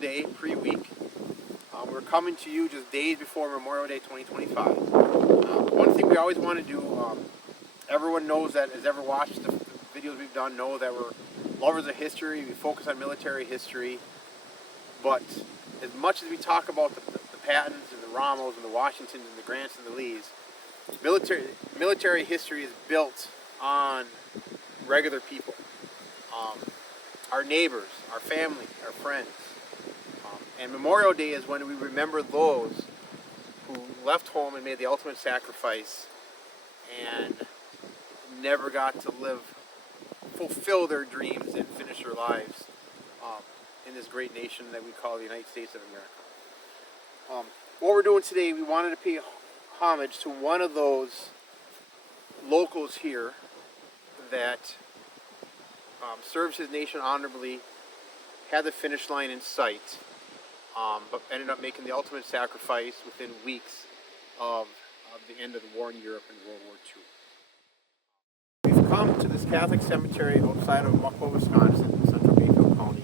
Day pre-week. We're coming to you just days before Memorial Day 2025. One thing we always want to do, everyone knows that has ever watched the videos we've done know that we're lovers of history. We focus on military history, but as much as we talk about the Pattons and the Rommels and the Washingtons and the Grants and the Lees, military history is built on regular people. Our neighbors, our family, our friends. And Memorial Day is when we remember those who left home and made the ultimate sacrifice and never got to fulfill their dreams and finish their lives in this great nation that we call the United States of America. What we're doing today, we wanted to pay homage to one of those locals here that serves his nation honorably, had the finish line in sight, but ended up making the ultimate sacrifice within weeks of the end of the war in Europe in World War II. We've come to this Catholic cemetery outside of Muckwa, Wisconsin, central Bayfield County,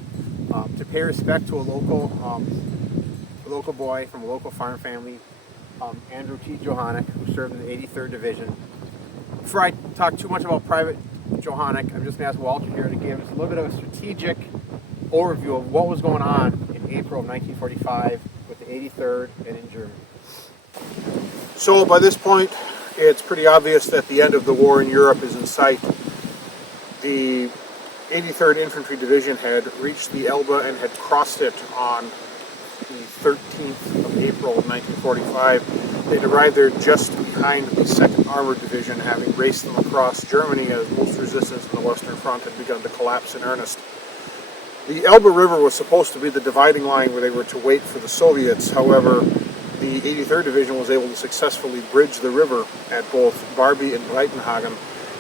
to pay respect to a local boy from a local farm family, Andrew T. Johannek, who served in the 83rd Division. Before I talk too much about Private Johannek, I'm just going to ask Walter here to give us a little bit of a strategic overview of what was going on in April of 1945 with the 83rd and in Germany. So by this point, it's pretty obvious that the end of the war in Europe is in sight. The 83rd Infantry Division had reached the Elbe and had crossed it on the 13th of April of 1945. They'd arrived there just behind the 2nd Armored Division, having raced them across Germany as most resistance in the Western Front had begun to collapse in earnest. The Elbe River was supposed to be the dividing line where they were to wait for the Soviets. However, the 83rd Division was able to successfully bridge the river at both Barbie and Breitenhagen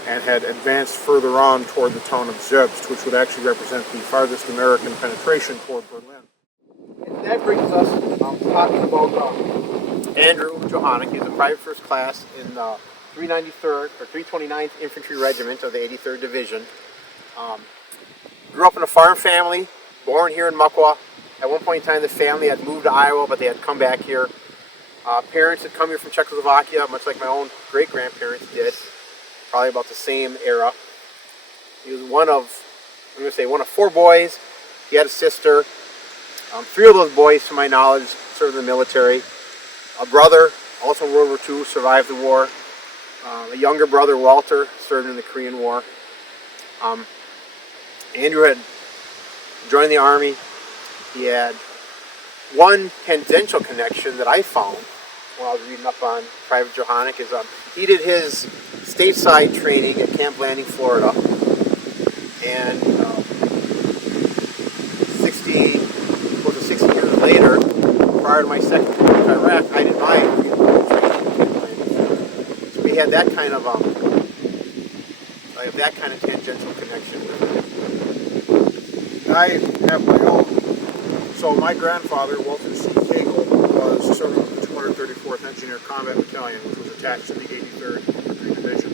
and had advanced further on toward the town of Zerbst, which would actually represent the farthest American penetration toward Berlin. And that brings us talking about Andrew Johannek. He's a private first class in the 393rd or 329th Infantry Regiment of the 83rd Division. Grew up in a farm family, born here in Muckwa. At one point in time, the family had moved to Iowa, but they had come back here. Parents had come here from Czechoslovakia, much like my own great-grandparents did, probably about the same era. He was one of 4 boys. He had a sister. 3 of those boys, to my knowledge, served in the military. A brother, also in World War II, survived the war. A younger brother, Walter, served in the Korean War. Andrew had joined the Army. He had one tangential connection that I found when I was reading up on Private Johannek is he did his stateside training at Camp Landing, Florida, and 60 years later, prior to my second trip to Iraq, I did my training at Camp Landing, Florida. So we had that kind of tangential connection with it. I have my own. So my grandfather, Walter C. Cagle, was serving with the 234th Engineer Combat Battalion, which was attached to the 83rd Infantry Division.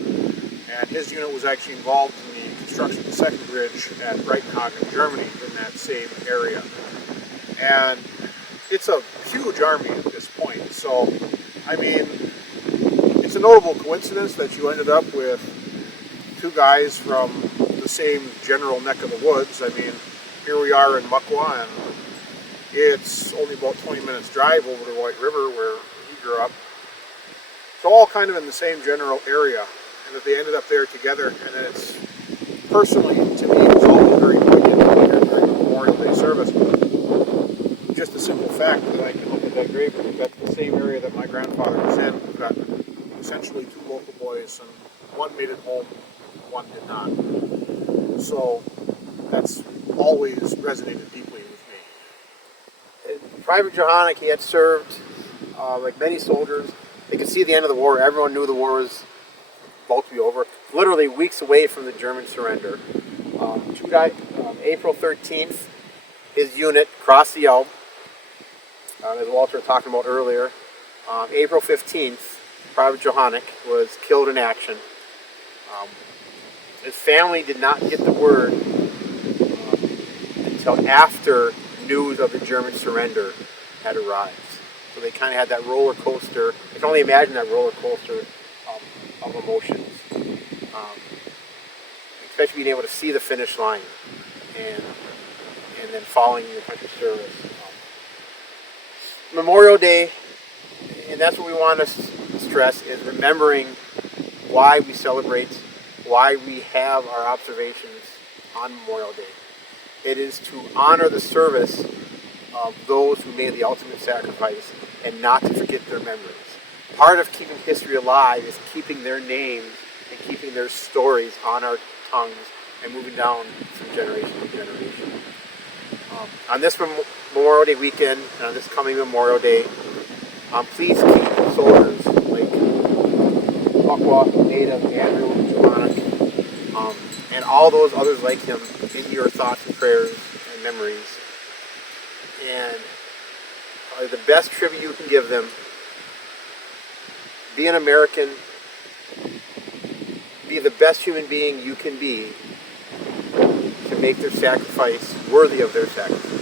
And his unit was actually involved in the construction of the second bridge at Breitenhagen, Germany, in that same area. And it's a huge army at this point. So, I mean, it's a notable coincidence that you ended up with 2 guys from the same general neck of the woods. I mean, here we are in Muckwa, and it's only about 20 minutes drive over the White River where he grew up. So all kind of in the same general area, and that they ended up there together. And then it's, personally, to me, it's always very poignant to hear during the Memorial Day service. Just the simple fact that I can look at that grave and we've got the same area that my grandfather was in. We've got essentially 2 local boys, and one made it home, one did not. So that's always resonated deeply with me. Private Johannek, he had served, like many soldiers. They could see the end of the war. Everyone knew the war was about to be over. Literally weeks away from the German surrender. April 13th, his unit crossed the Elbe, as Walter was talking about earlier. April 15th, Private Johannek was killed in action. His family did not get the word until after news of the German surrender had arrived. So they kind of had that roller coaster. I can only imagine that roller coaster of emotions. Especially being able to see the finish line and then following your country's service. Memorial Day, and that's what we want to stress, is remembering why we celebrate, why we have our observations on Memorial Day. It is to honor the service of those who made the ultimate sacrifice and not to forget their memories. Part of keeping history alive is keeping their names and keeping their stories on our tongues and moving down from generation to generation. On this Memorial Day weekend and on this coming Memorial Day, please keep soldiers like Buckwa, Native, Andrew, Joanna, and all those others like him in your thoughts and prayers and memories. And the best tribute you can give them, be an American, be the best human being you can be to make their sacrifice worthy of their sacrifice.